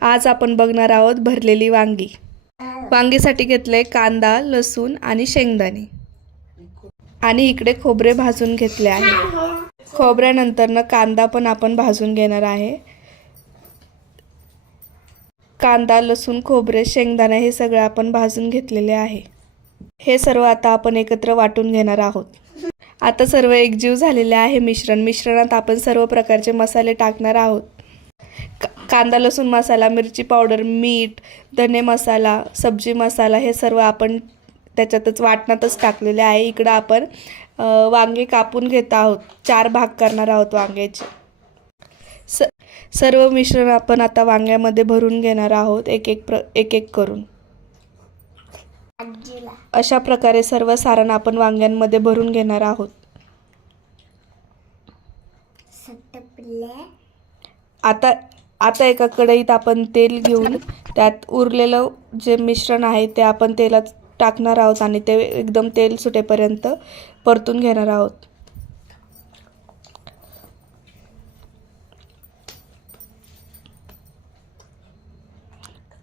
आज आपण बघणार आहोत भरलेली वांगी. वांगीसाठी घेतले कांदा लसूण आणि शेंगदाणे. आणि इकडे खोबरे भाजून घेतले आहे. खोबऱ्यानंतरनं कांदा पण आपण भाजून घेणार आहे. कांदा लसूण खोबरे शेंगदाणे हे सगळं आपण भाजून घेतलेले आहे. हे सर्व आता आपण एकत्र वाटून घेणार आहोत. आता सर्व एकजीव झालेले आहे मिश्रण. मिश्रणात आपण सर्व प्रकारचे मसाले टाकणार आहोत. कांदा लसूण मसाला मिरची पावडर मीठ धने मसाला सब्जी मसाला हे सर्व आपण त्याच्यातच वाटणातच टाकलेले आहे. इकडं आपण वांगे कापून घेत आहोत. चार भाग करणार आहोत वांग्याचे. स सर्व मिश्रण आपण आता वांग्यामध्ये भरून घेणार आहोत. एक एक प्र एक एक करून. अशा प्रकारे सर्व सारण आपण वांग्यांमध्ये भरून घेणार आहोत. आता आता एका कढईत आपण तेल घेऊन त्यात उरलेलं जे मिश्रण आहे ते आपण तेलात टाकणार आहोत आणि ते एकदम तेल सुटेपर्यंत परतून घेणार आहोत.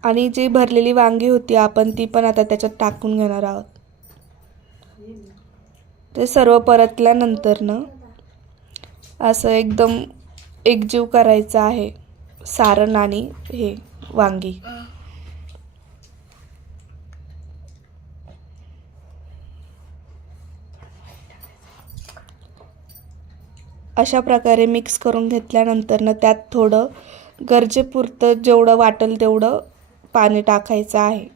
आणि जी भरलेली वांगी होती आपण ती पण आता त्याच्यात टाकून घेणार आहोत. ते सर्व परतल्यानंतर ना असं एकदम एकजीव करायचं आहे. सारण आणि हे वांगी. अशा प्रकारे मिक्स करून घेतल्यानंतर ना त्यात थोडं गरजेपुरतं जेवढं वाटेल तेवढं पाणी टाकायचं आहे.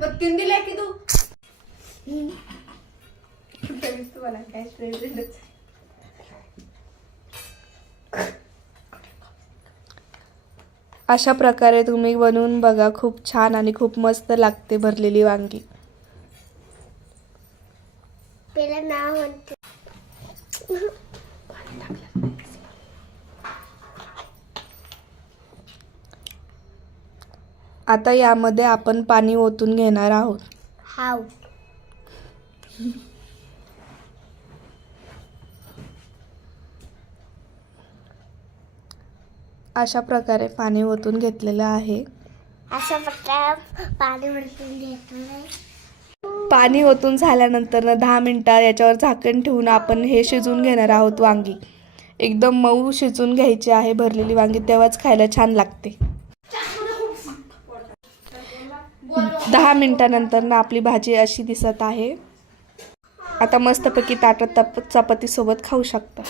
मग तीन दिल्या की तू? अशा प्रकारे तुम्ही बनवून बघा खूप छान आणि खूप मस्त लागते भरलेली वांगी. त्याला नाव आता यामध्ये आपण पाणी ओतून घेणार आहोत. हाव. अशा प्रकारे पाणी ओतून घेतलेलं आहे. अशा प्रकारे पाणी घेतलं पाणी ओतून झाल्यानंतर ना दहा मिनटं याच्यावर झाकण ठेवून आपण हे शिजवून घेणार आहोत वांगी. एकदम मऊ शिजवून घ्यायची आहे भरलेली वांगी तेव्हाच खायला छान लागते. दहा मिनटानंतर ना आपली भाजी अशी दिसत आहे. आता मस्तपैकी ताटात तप चपातीसोबत खाऊ शकता.